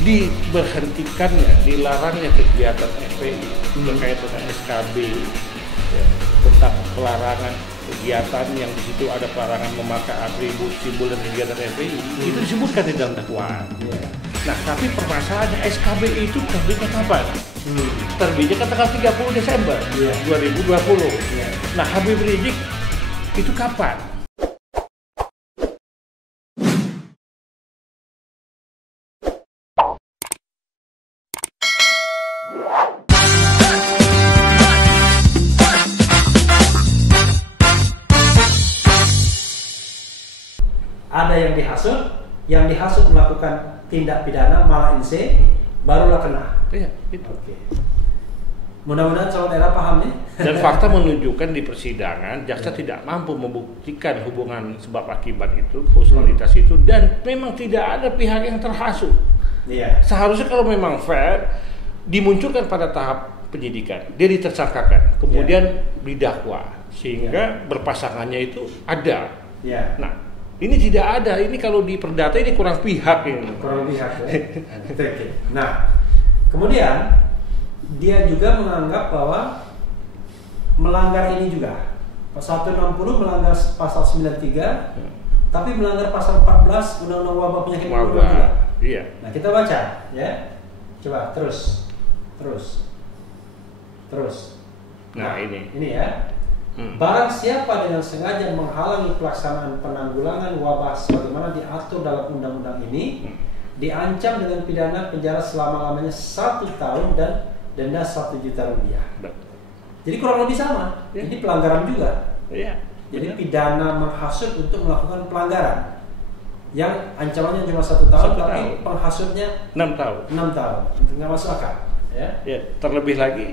diberhentikannya, dilarangnya kegiatan FPI terkait dengan SKB ya, tentang pelarangan kegiatan yang di situ ada pelarangan memakai atribut simbol dan kegiatan FPI itu disebutkan di dalam dakwaan. Nah, tapi permasalahannya SKB itu terbitnya kapan? Terbitnya kan tanggal 30 Desember 2020. Nah, Habib Rizik itu kapan? Ada yang dihasut melakukan tindak pidana malah NC, barulah kena. Iya, itu. Oke. Mudah-mudahan soal daerah paham nih. Dan fakta menunjukkan di persidangan jaksa tidak mampu membuktikan hubungan sebab akibat itu, kausalitas itu, dan memang tidak ada pihak yang terhasut. Iya. Seharusnya kalau memang fair dimunculkan pada tahap penyidikan, dia ditersangkakan, kemudian didakwa sehingga berpasangannya itu ada. Iya. Nah, ini tidak ada. Ini kalau di perdata ini kurang pihak ini. Kurang pihak ya. Oke. Nah, kemudian dia juga menganggap bahwa melanggar ini juga. Pasal 160 melanggar pasal 93, tapi melanggar pasal 14 Undang-Undang Wabah Penyakit Menular juga. Iya. Nah, kita baca ya. Coba terus. Nah, ini ya. Barang siapa dengan sengaja menghalangi pelaksanaan penanggulangan wabah sebagaimana diatur dalam undang-undang ini, diancam dengan pidana penjara selama-lamanya 1 tahun dan denda 1 juta rupiah. Jadi kurang lebih sama. Ini pelanggaran juga. Jadi pidana menghasut untuk melakukan pelanggaran yang ancamannya cuma 1 tahun, tapi penghasutnya 6 tahun. 6 tahun. Nggak masuk akal. Ya, terlebih lagi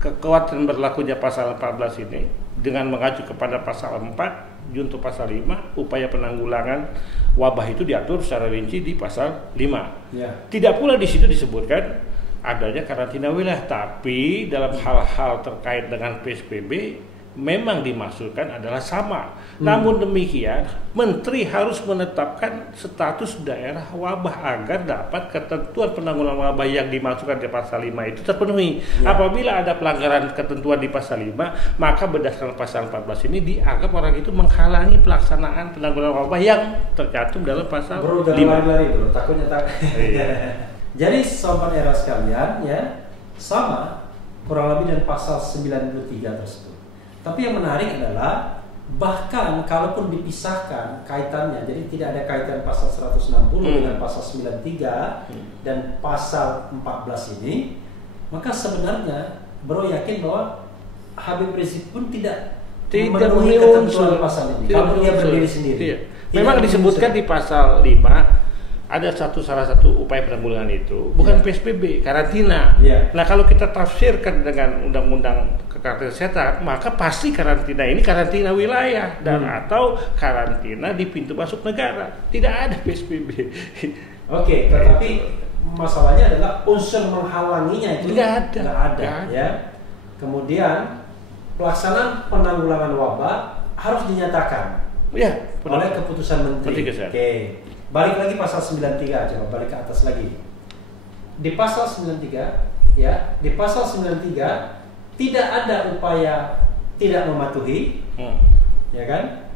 kekuatan berlakunya pasal 14 ini dengan mengacu kepada pasal 4 junto pasal 5, upaya penanggulangan wabah itu diatur secara rinci di pasal 5. Tidak pula di situ disebutkan adanya karantina wilayah, tapi dalam hal-hal terkait dengan PSBB memang dimaksudkan adalah sama. Namun demikian, Menteri harus menetapkan status daerah wabah agar dapat ketentuan penanggulangan wabah yang dimaksudkan di pasal 5 itu terpenuhi. Apabila ada pelanggaran ketentuan di pasal 5, maka berdasarkan pasal 14 ini dianggap orang itu menghalangi pelaksanaan penanggulangan wabah yang tercantum dalam pasal 5. Bro, takutnya Jadi sobat era sekalian ya, sama kurang lebih dengan pasal 93 tersebut. Tapi yang menarik adalah bahkan kalaupun dipisahkan kaitannya, jadi tidak ada kaitan pasal 160 dengan pasal 93 dan pasal 14 ini, maka sebenarnya Bro yakin bahwa Habib Rizik pun tidak memenuhi ketentuan pasal ini. Kalau dia berdiri sendiri. Memang disebutkan di pasal 5 ada salah satu upaya penanggulangan itu bukan PSBB, karantina. Nah, kalau kita tafsirkan dengan undang-undang kekarantinaan kesehatan, maka pasti karantina ini karantina wilayah dan atau karantina di pintu masuk negara. Tidak ada PSBB. Oke, tetapi masalahnya adalah unsur menghalanginya itu nggak ada. Ya. Kemudian pelaksanaan penanggulangan wabah harus dinyatakan oleh keputusan Menteri. Oke. Balik lagi pasal 93, coba balik ke atas lagi. Di pasal 93, ya, di pasal 93 tidak ada upaya tidak mematuhi, ya kan?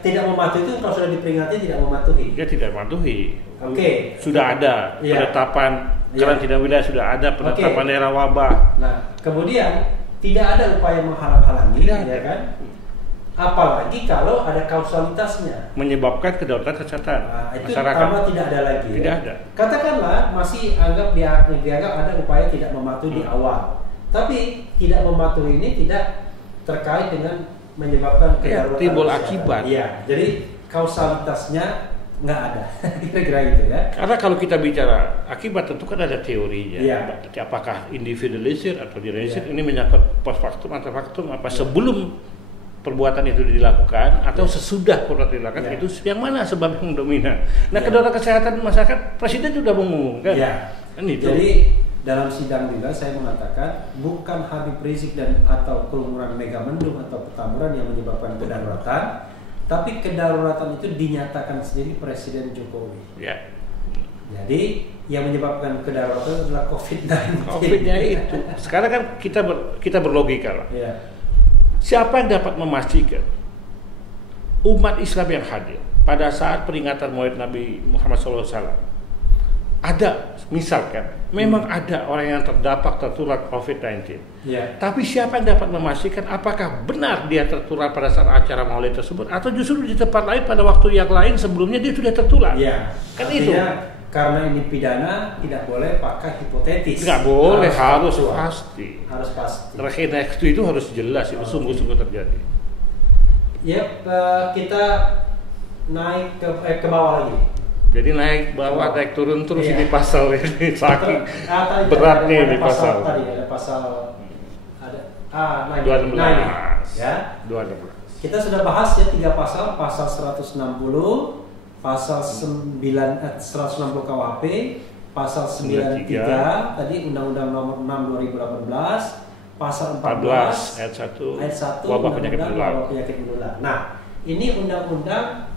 Tidak mematuhi itu kalau sudah diperingati tidak mematuhi. Ya tidak mematuhi. Oke. Sudah ada penetapan karantina wilayah, sudah ada penetapan daerah wabah. Nah, kemudian tidak ada upaya menghalang-halangi, ya kan? Apalagi kalau ada kausalitasnya menyebabkan kedaulatan kesehatan itu masyarakat. tambah tidak ada lagi. Tidak ada. Katakanlah masih dianggap ada upaya tidak mematuhi di awal, tapi tidak mematuhi ini tidak terkait dengan menyebabkan kedaruratan timbul akibat. Jadi kausalitasnya nggak ada. Kira-kira gitu ya. Karena kalau kita bicara akibat tentu kan ada teorinya. Apakah individualisir atau generalisir, ini menyangkut post factum, ante factum, apa sebelum perbuatan itu dilakukan atau sesudah perbuatan dilakukan, itu yang mana sebab yang dominan. Nah, kedaulatan kesehatan masyarakat presiden sudah mengumumkan. Kan itu. Jadi dalam sidang juga saya mengatakan bukan Habib Rizik dan atau kerumunan Megamendung atau Petamburan yang menyebabkan kedaruratan, tapi kedaruratan itu dinyatakan sendiri Presiden Jokowi. Jadi Jadi yang menyebabkan kedaruratan adalah COVID-19. COVID-nya itu. Sekarang kan kita berlogika lah. Ya. Siapa yang dapat memastikan umat Islam yang hadir pada saat peringatan Maulid Nabi Muhammad SAW ada, misalkan memang ada orang yang tertular COVID-19. Ya. Tapi siapa yang dapat memastikan apakah benar dia tertular pada saat acara Maulid tersebut atau justru di tempat lain pada waktu yang lain sebelumnya dia sudah tertular? Ya. Kan Artinya, itu. karena ini pidana tidak boleh pakai hipotetis. Nggak boleh, harus faktual. pasti. Harus pasti. Terakhir itu harus jelas, itu sungguh-sungguh terjadi. Yep, kita naik ke bawah lagi. Jadi naik bawah, naik turun terus Iya. ini pasal ini saking Tadi beratnya ada ini pasal. Tadi ada pasal naik 216. ya. 216. Kita sudah bahas ya 3 pasal 160, pasal 160 KUHP, pasal 93 tadi Undang-Undang Nomor 6 2018, pasal 14 ayat 1 ayat 1 wabah penyakit Undang-Undang Wabah Penyakit Menular. Nah, ini undang-undang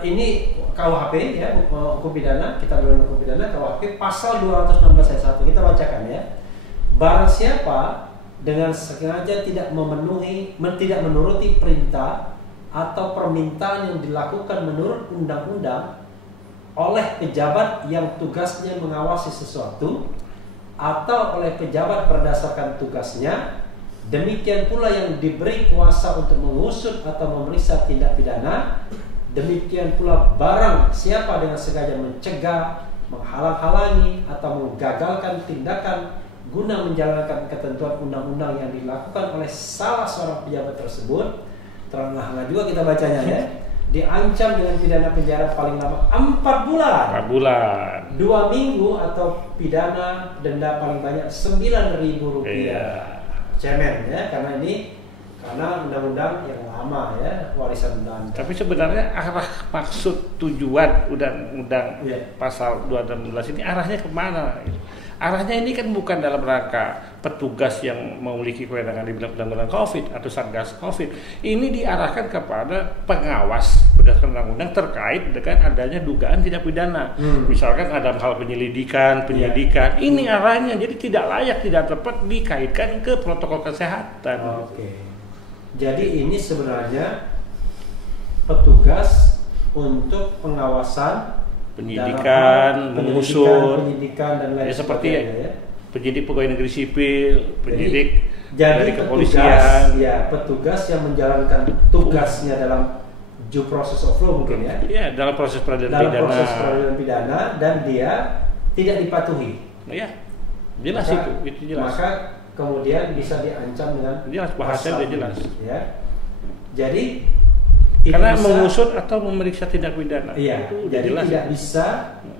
ini KUHP ya, hukum pidana, kita berlaku hukum pidana KUHP pasal 216 ayat 1. Kita bacakan ya. Barang siapa dengan sengaja tidak menuruti perintah atau permintaan yang dilakukan menurut undang-undang oleh pejabat yang tugasnya mengawasi sesuatu atau oleh pejabat berdasarkan tugasnya, demikian pula yang diberi kuasa untuk mengusut atau memeriksa tindak pidana, demikian pula barang siapa dengan sengaja mencegah, menghalang-halangi atau menggagalkan tindakan guna menjalankan ketentuan undang-undang yang dilakukan oleh salah seorang pejabat tersebut, terang-terangan juga kita bacanya ya, diancam dengan pidana penjara paling lama 4 bulan. 4 bulan. 2 minggu atau pidana denda paling banyak Rp9.000. Iya. Cemen ya, karena undang-undang yang lama ya, warisan Belanda. Tapi sebenarnya arah maksud tujuan undang-undang pasal 216 ini arahnya kemana? Arahnya ini kan bukan dalam rangka petugas yang memiliki kewenangan di undang-undang COVID atau Satgas COVID. Ini diarahkan kepada pengawas berdasarkan undang-undang terkait dengan adanya dugaan tindak pidana. Misalkan ada hal penyidikan. Ini arahnya, jadi tidak layak, tidak tepat dikaitkan ke protokol kesehatan. Oke. Jadi ini sebenarnya petugas untuk pengawasan, penyidikan, mengusut, penyidikan dan lain ya, seperti ya. Penyidik pegawai negeri sipil, penyidik jadi dari kepolisian, petugas yang menjalankan tugasnya dalam due process of law mungkin ya. Ya, dalam proses peradilan dalam pidana. proses peradilan pidana dan dia tidak dipatuhi. Ya, jelas itu jelas. Maka kemudian bisa diancam dengan jelas, bahasanya jelas. Ya. Jadi karena mengusut atau memeriksa tindak pidana. Iya, itu jadi jelas. tidak bisa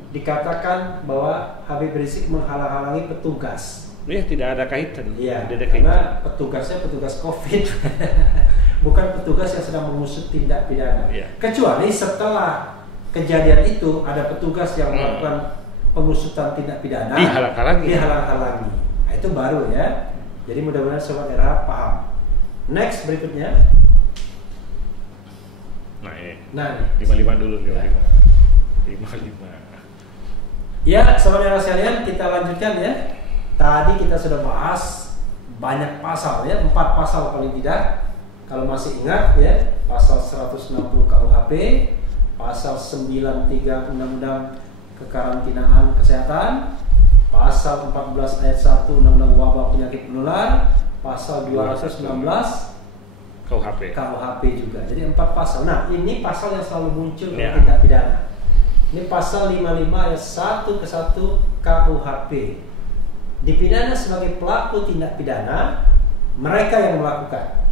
dikatakan bahwa Habib Rizik menghalang-halangi petugas. Iya, tidak ada kaitan. Iya, tidak ada karena kaitan. petugasnya petugas COVID, bukan petugas yang sedang mengusut tindak pidana. Iya. Kecuali setelah kejadian itu ada petugas yang melakukan pengusutan tindak pidana, dihalang-halangi. Nah, itu baru ya. Jadi mudah-mudahan sobat era paham. Next berikutnya. Nah, 55 dulu, 55. Ya, sobat era sekalian, kita lanjutkan ya. Tadi kita sudah bahas banyak pasal ya, 4 pasal paling tidak. Kalau masih ingat ya, pasal 160 KUHP, pasal 93 Undang-Undang Kekarantinaan Kesehatan, pasal 14 ayat 1 Undang-Undang Wabah Penyakit Menular, pasal 216 KUHP juga. Jadi 4 pasal. Nah, ini pasal yang selalu muncul dalam tindak pidana. Ini pasal 55 ayat 1 ke 1 KUHP. Dipidana sebagai pelaku tindak pidana mereka yang melakukan,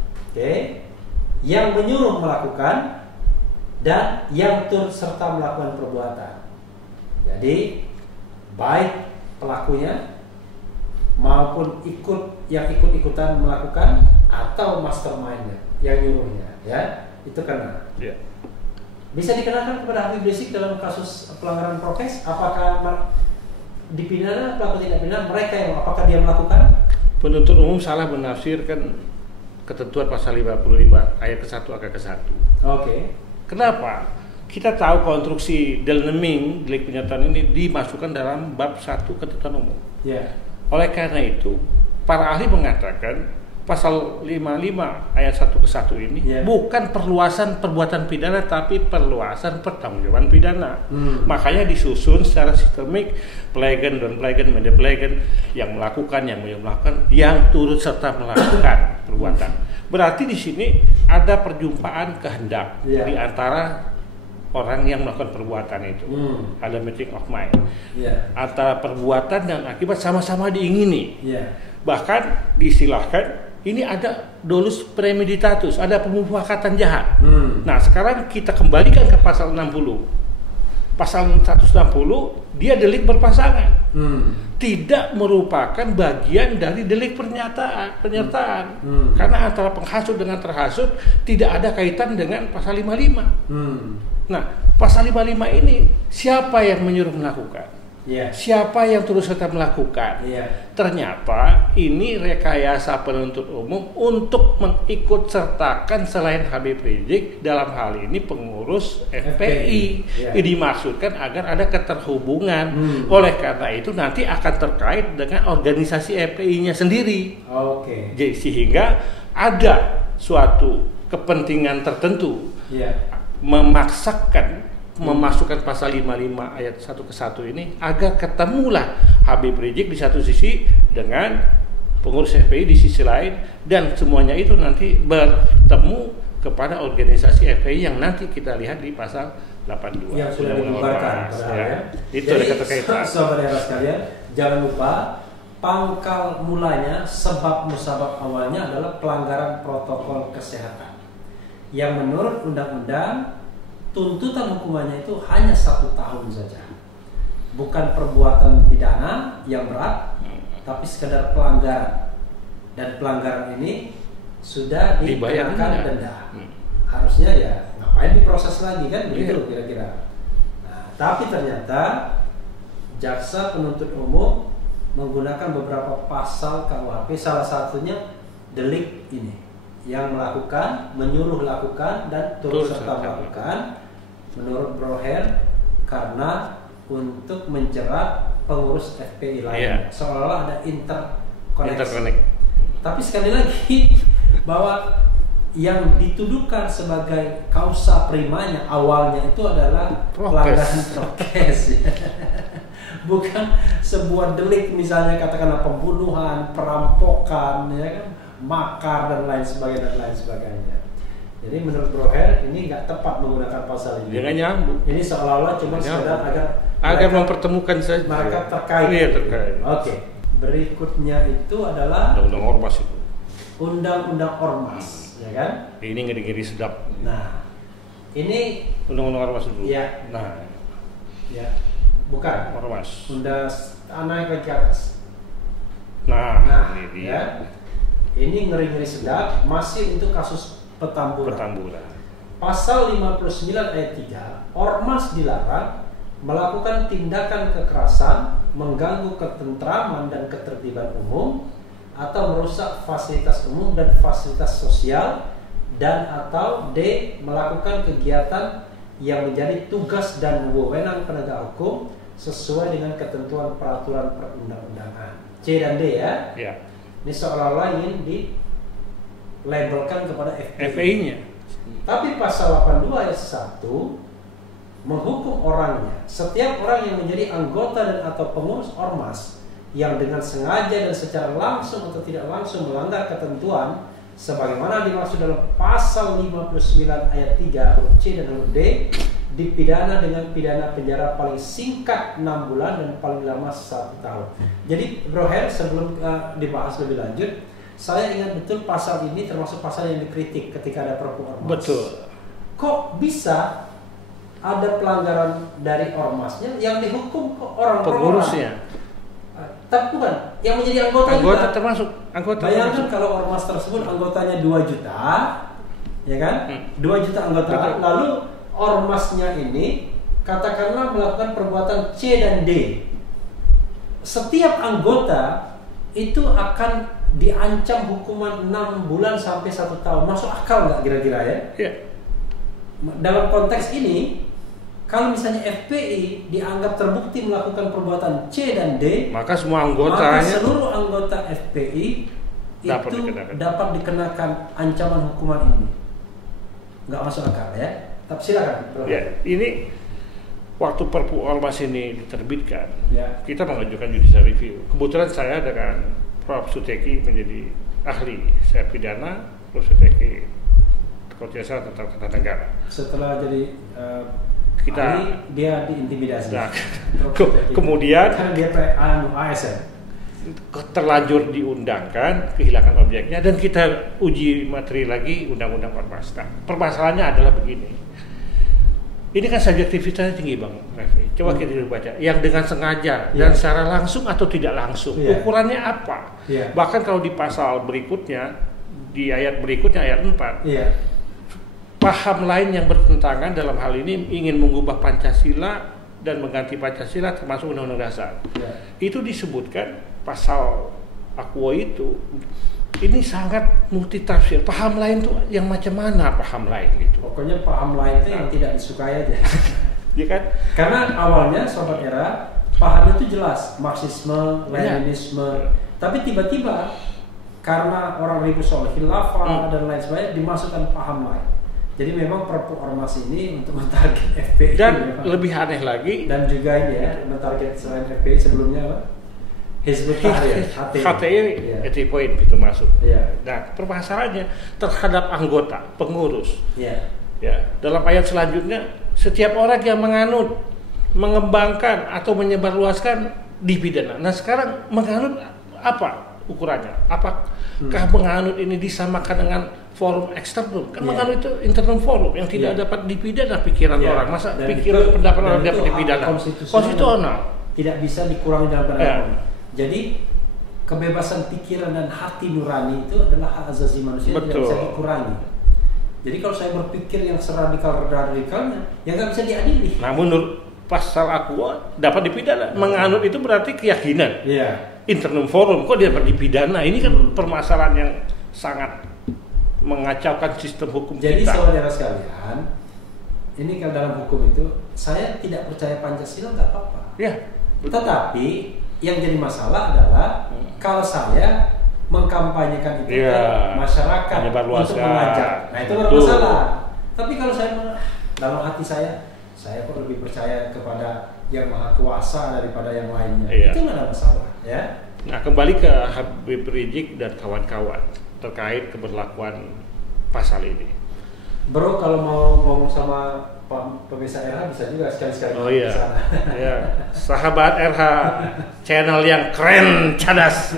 yang menyuruh melakukan, dan yang turut serta melakukan perbuatan. Jadi baik pelakunya maupun ikut-ikutan melakukan atau mastermind-nya yang nyuruhnya, ya itu kena. Bisa dikenakan kepada Habib Rizik dalam kasus pelanggaran prokes. Apakah dipidana pelaku tindak pidana mereka yang apakah dia melakukan? Penuntut umum salah menafsirkan ketentuan pasal 55 ayat ke-1 angka ke-1. Oke. Kenapa? kita tahu konstruksi delik penyertaan ini dimasukkan dalam bab 1 ketentuan umum. Oleh karena itu, para ahli mengatakan pasal 55 ayat 1 ke 1 ini bukan perluasan perbuatan pidana, tapi perluasan pertanggungjawaban pidana. Makanya disusun secara sistemik, pelegen, don pelegen, mede pelegen, yang melakukan, yang turut serta melakukan perbuatan. Berarti di sini ada perjumpaan kehendak di antara orang yang melakukan perbuatan itu. Ada meeting of mind. Antara perbuatan dan akibat sama-sama diingini. Bahkan disilahkan ini ada dolus premeditatus, ada pemufakatan jahat. Nah, sekarang kita kembalikan ke pasal 60. Pasal 160 dia delik berpasangan. Tidak merupakan bagian dari delik penyertaan. Karena antara penghasut dengan terhasut tidak ada kaitan dengan pasal 55. Nah, pasal 55 ini siapa yang menyuruh melakukan? Siapa yang terus serta melakukan? Ternyata ini rekayasa penuntut umum untuk mengikut sertakan selain Habib Rizik, dalam hal ini pengurus FPI. Dimaksudkan agar ada keterhubungan. Oleh karena itu nanti akan terkait dengan organisasi FPI-nya sendiri. Jadi sehingga ada suatu kepentingan tertentu memasukkan pasal 55 ayat 1 ke 1 ini agar ketemulah Habib Rizik di satu sisi dengan pengurus FPI di sisi lain, dan semuanya itu nanti bertemu kepada organisasi FPI yang nanti kita lihat di pasal 82 yang sudah dibubarkan. Itu ada keterkaitan. Saudara sekalian, jangan lupa pangkal mulanya, sebab musabab awalnya adalah pelanggaran protokol kesehatan yang menurut undang-undang tuntutan hukumannya itu hanya 1 tahun saja, bukan perbuatan pidana yang berat, tapi sekedar pelanggaran, dan pelanggaran ini sudah dikenakan denda. Harusnya ya ngapain diproses lagi kan, begitu kira-kira. Nah, tapi ternyata jaksa penuntut umum menggunakan beberapa pasal KUHP, salah satunya delik ini, yang melakukan, menyuruh lakukan, dan turut serta melakukan, menurut Broher, karena untuk menjerat pengurus FPI lain. Seolah-olah ada interkoneksi. Tapi sekali lagi, bahwa yang dituduhkan sebagai kausa primanya awalnya itu adalah pelanggaran prokes. Bukan sebuah delik, misalnya katakanlah pembunuhan, perampokan, ya kan, makar dan lain sebagainya. Jadi menurut Broher ini nggak tepat menggunakan pasal ini. Jangan nyambung. Ini seolah-olah cuma sekedar agar mempertemukan saja. Mereka terkait. Oke. Berikutnya itu adalah Undang-Undang Ormas itu. Undang-Undang Ormas, ya kan? Ini ngeri-ngeri sedap. Nah, ini Undang-Undang Ormas itu. Iya. Nah, ya, bukan. Ormas. Naik ke atas. Nah, ini dia. Ya. Ini ngeri-ngeri sedap, masih untuk kasus petamburan. Pasal 59 ayat 3, ormas dilarang melakukan tindakan kekerasan, mengganggu ketentraman dan ketertiban umum, atau merusak fasilitas umum dan fasilitas sosial, dan atau D, melakukan kegiatan yang menjadi tugas dan wewenang penegak hukum sesuai dengan ketentuan peraturan perundang-undangan. C dan D ya. Ini seolah-olah ingin dilabelkan kepada FPI-nya. Tapi pasal 82 ayat 1 menghukum orangnya. Setiap orang yang menjadi anggota dan atau pengurus ormas yang dengan sengaja dan secara langsung atau tidak langsung melanggar ketentuan sebagaimana dimaksud dalam pasal 59 ayat 3 huruf C dan huruf D dipidana dengan pidana penjara paling singkat 6 bulan dan paling lama 1 tahun. Jadi Broher, sebelum dibahas lebih lanjut, saya ingat betul pasal ini termasuk pasal yang dikritik ketika ada Perpu Ormas. Betul. Kok bisa ada pelanggaran dari ormasnya yang dihukum ke orang pengurusnya? Tapi bukan, yang menjadi anggota juga. Termasuk anggota. Bayangkan kalau ormas tersebut anggotanya 2 juta, ya kan? 2 juta anggota. Betul. Lalu ormasnya ini katakanlah melakukan perbuatan C dan D. Setiap anggota itu akan diancam hukuman 6 bulan sampai 1 tahun. Masuk akal nggak kira-kira ya? Iya. Dalam konteks ini kalau misalnya FPI dianggap terbukti melakukan perbuatan C dan D, maka semua anggotanya, maka seluruh anggota FPI dapat dikenakan ancaman hukuman ini. Nggak masuk akal ya. Tapi silakan. Ya, ini waktu Perpu Ormas ini diterbitkan, ya, kita mengajukan judicial review. Kebetulan saya dengan Prof. Suteki menjadi ahli, saya pidana, Prof. Suteki koordinasi tentang tata negara. Setelah jadi kita ahli, dia diintimidasi. Nah, kemudian karena dia ASN. Terlanjur diundangkan, kehilangan objeknya, dan kita uji materi lagi Undang-Undang Ormas. Nah, permasalahannya adalah begini. Ini kan subjektivitasnya tinggi, Bang Refli. Coba kita baca. Yang dengan sengaja dan secara langsung atau tidak langsung, ukurannya apa? Bahkan kalau di pasal berikutnya, di ayat berikutnya, ayat 4, paham lain yang bertentangan dalam hal ini ingin mengubah Pancasila dan mengganti Pancasila termasuk Undang-Undang Dasar. Itu disebutkan pasal Aquo itu, ini sangat multitafsir. Paham lain tuh yang macam mana paham lain gitu. Pokoknya paham lain itu yang tidak disukai aja. Ya kan? Karena awalnya Sobat Era pahamnya itu jelas, Marxisme, Leninisme. Tapi tiba-tiba karena orang ribut soal khilafah dan lain sebagainya dimasukkan paham lain. Jadi memang Perpu Ormas ini untuk mentarget FPI. Dan lebih aneh lagi, dan juga ini ya, mentarget selain FPI sebelumnya apa? Hizbut Tahrir, HTI, entry point itu masuk. Nah, permasalahannya terhadap anggota, pengurus. Ya, dalam ayat selanjutnya, setiap orang yang menganut, mengembangkan atau menyebarluaskan dipidana. Nah, sekarang menganut apa ukurannya? Apakah menganut ini disamakan dengan forum eksternal? Kan menganut itu internal forum yang tidak dapat dipidana pikiran orang. Masa pikiran pendapat orang dapat dipidana? Konstitusional. Tidak bisa dikurangi dalam pendapat. Jadi kebebasan pikiran dan hati nurani itu adalah hak asasi manusia yang tidak bisa dikurangi. Jadi kalau saya berpikir yang seradikal-radikalnya, ya nggak bisa diadili. Nah, menurut pasal Aquo dapat dipidana. Menganut itu berarti keyakinan. Internal forum kok dia dapat dipidana? Ini kan permasalahan yang sangat mengacaukan sistem hukum kita. Jadi saudara sekalian, ini kalau dalam hukum itu saya tidak percaya Pancasila nggak apa-apa. Tetapi yang jadi masalah adalah kalau saya mengkampanyekan itu ke masyarakat untuk mengajak, nah itu bermasalah. Tapi kalau saya dalam hati saya kok lebih percaya kepada yang maha kuasa daripada yang lainnya, itu nggak ada masalah, ya. Nah, kembali ke Habib Rizik dan kawan-kawan terkait keberlakuan pasal ini. Bro, kalau mau ngomong sama Pak Pemirsa RH bisa juga sekali-sekali ke sana. Sahabat RH, channel yang keren, cadas.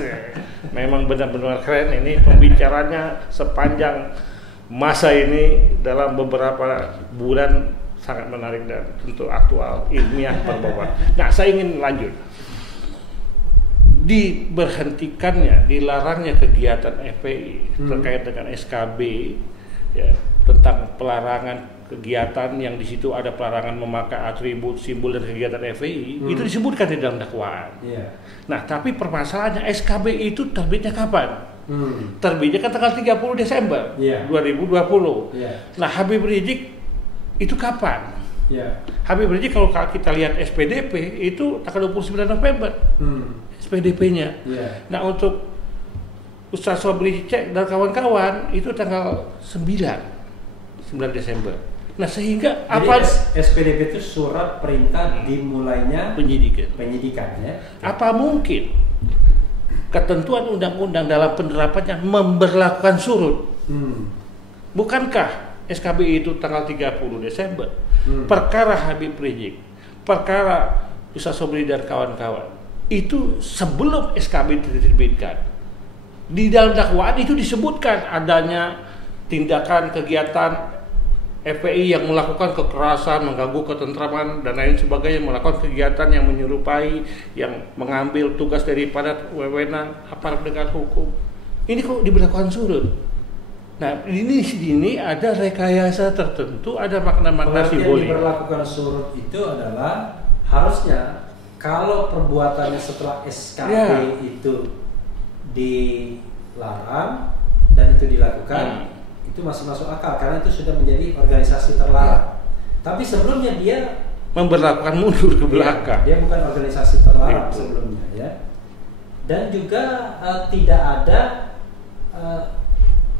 Memang benar-benar keren ini pembicaranya sepanjang masa ini dalam beberapa bulan sangat menarik dan tentu aktual, ilmiah, berbobot. Nah, saya ingin lanjut. Diberhentikannya, dilarangnya kegiatan FPI terkait dengan SKB tentang pelarangan kegiatan yang di situ ada pelarangan memakai atribut, simbol dan kegiatan FPI itu disebutkan di dalam dakwaan. Nah, tapi permasalahannya SKB itu terbitnya kapan? Terbitnya kan tanggal 30 Desember 2020. Nah, Habib Rizik itu kapan? Habib Rizik kalau kita lihat SPDP itu tanggal 29 November. SPDP-nya. Nah, untuk Ustaz Sobri Cek dan kawan-kawan itu tanggal 9 Desember. Nah, sehingga jadi SPDP itu surat perintah dimulainya penyidikan ya. Apa mungkin ketentuan undang-undang dalam penerapannya memberlakukan surut? Bukankah SKB itu tanggal 30 Desember? Perkara Habib Rizik, perkara Ustaz Sobri dan kawan-kawan itu sebelum SKB diterbitkan. Di dalam dakwaan itu disebutkan adanya tindakan kegiatan FPI yang melakukan kekerasan, mengganggu ketentraman dan lain sebagainya, melakukan kegiatan yang menyerupai, yang mengambil tugas daripada wewenang aparat penegak hukum. Ini kok diberlakukan surut? Nah, ini ada rekayasa tertentu, ada makna-makna simbolik. Yang diberlakukan surut itu adalah harusnya kalau perbuatannya setelah SKP itu dilarang dan itu dilakukan, itu masih masuk akal karena itu sudah menjadi organisasi terlarang. Tapi sebelumnya dia memberlakukan mundur ke belakang. Dia bukan organisasi terlarang Itu. sebelumnya ya. Dan juga tidak ada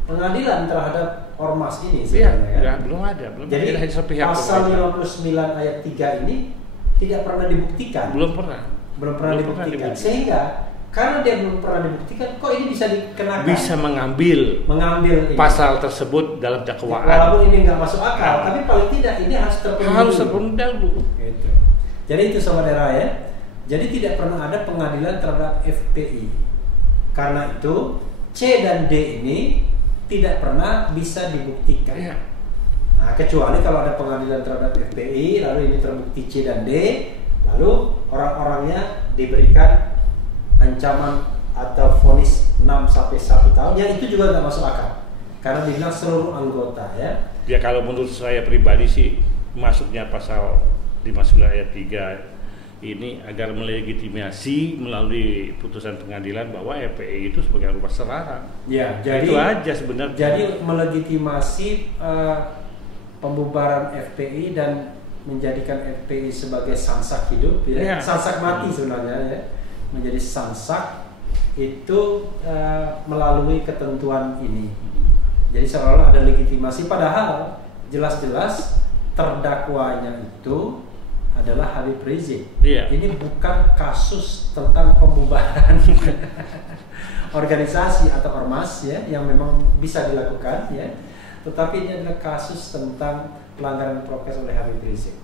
pengadilan terhadap ormas ini Iya, sebenarnya kan. ya, belum ada. Jadi hanya sepihak pasal pemerintah. 59 ayat 3 ini tidak pernah dibuktikan. Belum pernah Dibuktikan. Sehingga karena dia belum pernah dibuktikan, kok ini bisa dikenakan? bisa mengambil ini. pasal tersebut dalam dakwaan. Walaupun ini nggak masuk akal, tapi paling tidak ini harus terpenuhi. Harus terpenuhi dulu. Gitu. Jadi itu Sobat Era ya. Jadi tidak pernah ada pengadilan terhadap FPI. Karena itu C dan D ini tidak pernah bisa dibuktikan. Iya. Nah, kecuali kalau ada pengadilan terhadap FPI, lalu ini terbukti C dan D, lalu orang-orangnya diberikan ancaman atau vonis 6 sampai 1 tahun, yang itu juga nggak masuk akal. Karena dibilang seluruh anggota ya. Ya kalau menurut saya pribadi sih masuknya pasal 59 ayat 3 ini agar melegitimasi melalui putusan pengadilan bahwa FPI itu sebagai rumah serara. Ya, jadi itu aja sebenarnya. Jadi melegitimasi pembubaran FPI dan menjadikan FPI sebagai sansak hidup ya. Sansak mati sebenarnya ya. Menjadi sansak itu melalui ketentuan ini. Jadi seolah-olah ada legitimasi, padahal jelas-jelas terdakwanya itu adalah Habib Rizik. Iya. Ini bukan kasus tentang pembubaran organisasi atau ormas ya, yang memang bisa dilakukan ya. Tetapi ini adalah kasus tentang pelanggaran prokes oleh Habib Rizik.